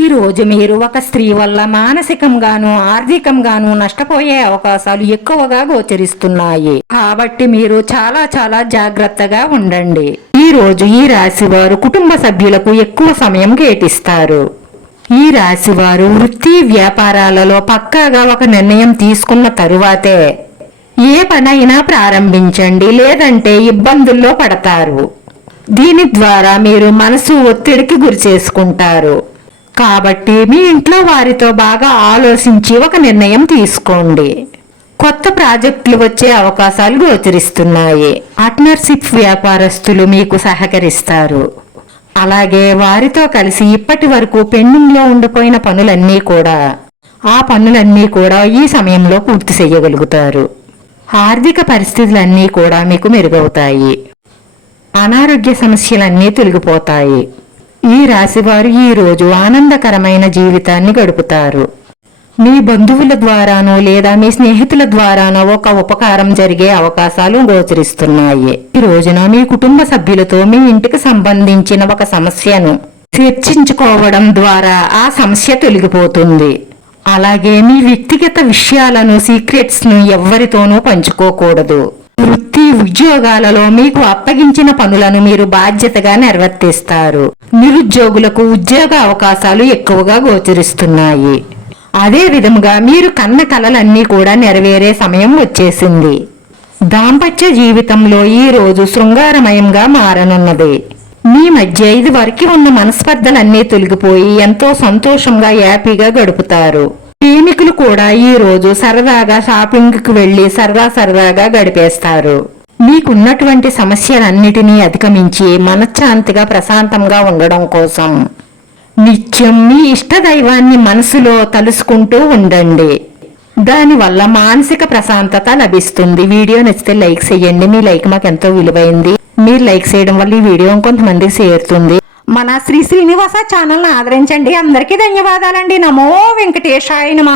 ఈ రోజు మీరు ఒక స్త్రీ వల్ల మానసికంగాను ఆర్థికంగాను నష్టపోయే అవకాశాలు ఎక్కువగా గోచరిస్తున్నాయి. కాబట్టి మీరు చాలా చాలా జాగ్రత్తగా ఉండండి. ఈ రోజు ఈ రాశి వారు కుటుంబ సభ్యులకు ఎక్కువ సమయం కేటిస్తారు ఈ రాశి వారు వృత్తి వ్యాపారాలలో పక్కాగా ఒక నిర్ణయం తీసుకున్న తరువాతే ఏ పనైనా ప్రారంభించండి లేదంటే ఇబ్బందుల్లో పడతారు. దీని ద్వారా మీరు మనసు ఒత్తిడికి గురి చేసుకుంటారు. కాబట్టి మీ ఇంట్లో వారితో బాగా ఆలోచించి ఒక నిర్ణయం తీసుకోండి. కొత్త ప్రాజెక్టులు వచ్చే అవకాశాలు గోచరిస్తున్నాయి. పార్ట్నర్షిప్ వ్యాపారస్తులు మీకు సహకరిస్తారు. అలాగే వారితో కలిసి ఇప్పటి వరకు పెండింగ్లో ఉండిపోయిన పనులన్నీ కూడా ఆ పనులన్నీ కూడా ఈ సమయంలో పూర్తి చేయగలుగుతారు. ఆర్థిక పరిస్థితులన్నీ కూడా మీకు మెరుగవుతాయి. అనారోగ్య సమస్యలన్నీ తొలగిపోతాయి. ఈ రాశివారు ఈ రోజు ఆనందకరమైన జీవితాన్ని గడుపుతారు. మీ బంధువుల ద్వారానో లేదా మీ స్నేహితుల ద్వారానో ఒక ఉపకారం జరిగే అవకాశాలు గోచరిస్తున్నాయి. ఈ రోజున మీ కుటుంబ సభ్యులతో మీ ఇంటికి సంబంధించిన ఒక సమస్యను చర్చించుకోవడం ద్వారా ఆ సమస్య తొలగిపోతుంది. అలాగే మీ వ్యక్తిగత విషయాలను సీక్రెట్స్ను ఎవ్వరితోనూ పంచుకోకూడదు. ఉద్యోగాలలో మీకు అప్పగించిన పనులను మీరు బాధ్యతగా నిర్వర్తిస్తారు నిరుద్యోగులకు ఉద్యోగ అవకాశాలు ఎక్కువగా గోచరిస్తున్నాయి. అదే విధముగా మీరు కన్న కలలన్నీ కూడా నెరవేరే సమయం వచ్చేసింది. దాంపత్య జీవితంలో ఈ రోజు శృంగారమయంగా మారనున్నది. మీ మధ్య ఇది వరకు ఉన్న మనస్పర్ధలన్నీ తొలగిపోయి ఎంతో సంతోషంగా హ్యాపీగా గడుపుతారు. ప్రేమికులు కూడా ఈ రోజు సరదాగా షాపింగ్కి వెళ్ళి వెళ్ళి సరదా సరదాగా గడిపేస్తారు. మీకున్నటువంటి సమస్యలన్నిటినీ అధిగమించి మనశ్శాంతిగా ప్రశాంతంగా ఉండడం కోసం నిత్యం మీ ఇష్ట దైవాన్ని మనసులో తలుసుకుంటూ ఉండండి. దానివల్ల మానసిక ప్రశాంతత లభిస్తుంది. వీడియో నచ్చితే లైక్ చేయండి. మీ లైక్ మాకు ఎంతో విలువైంది. మీరు లైక్ చేయడం వల్ల ఈ వీడియో కొంతమందికి చేరుతుంది. మన శ్రీ శ్రీనివాస ఛానల్ని ఆదరించండి. అందరికీ ధన్యవాదాలండి. నమో వెంకటేశాయ నమ.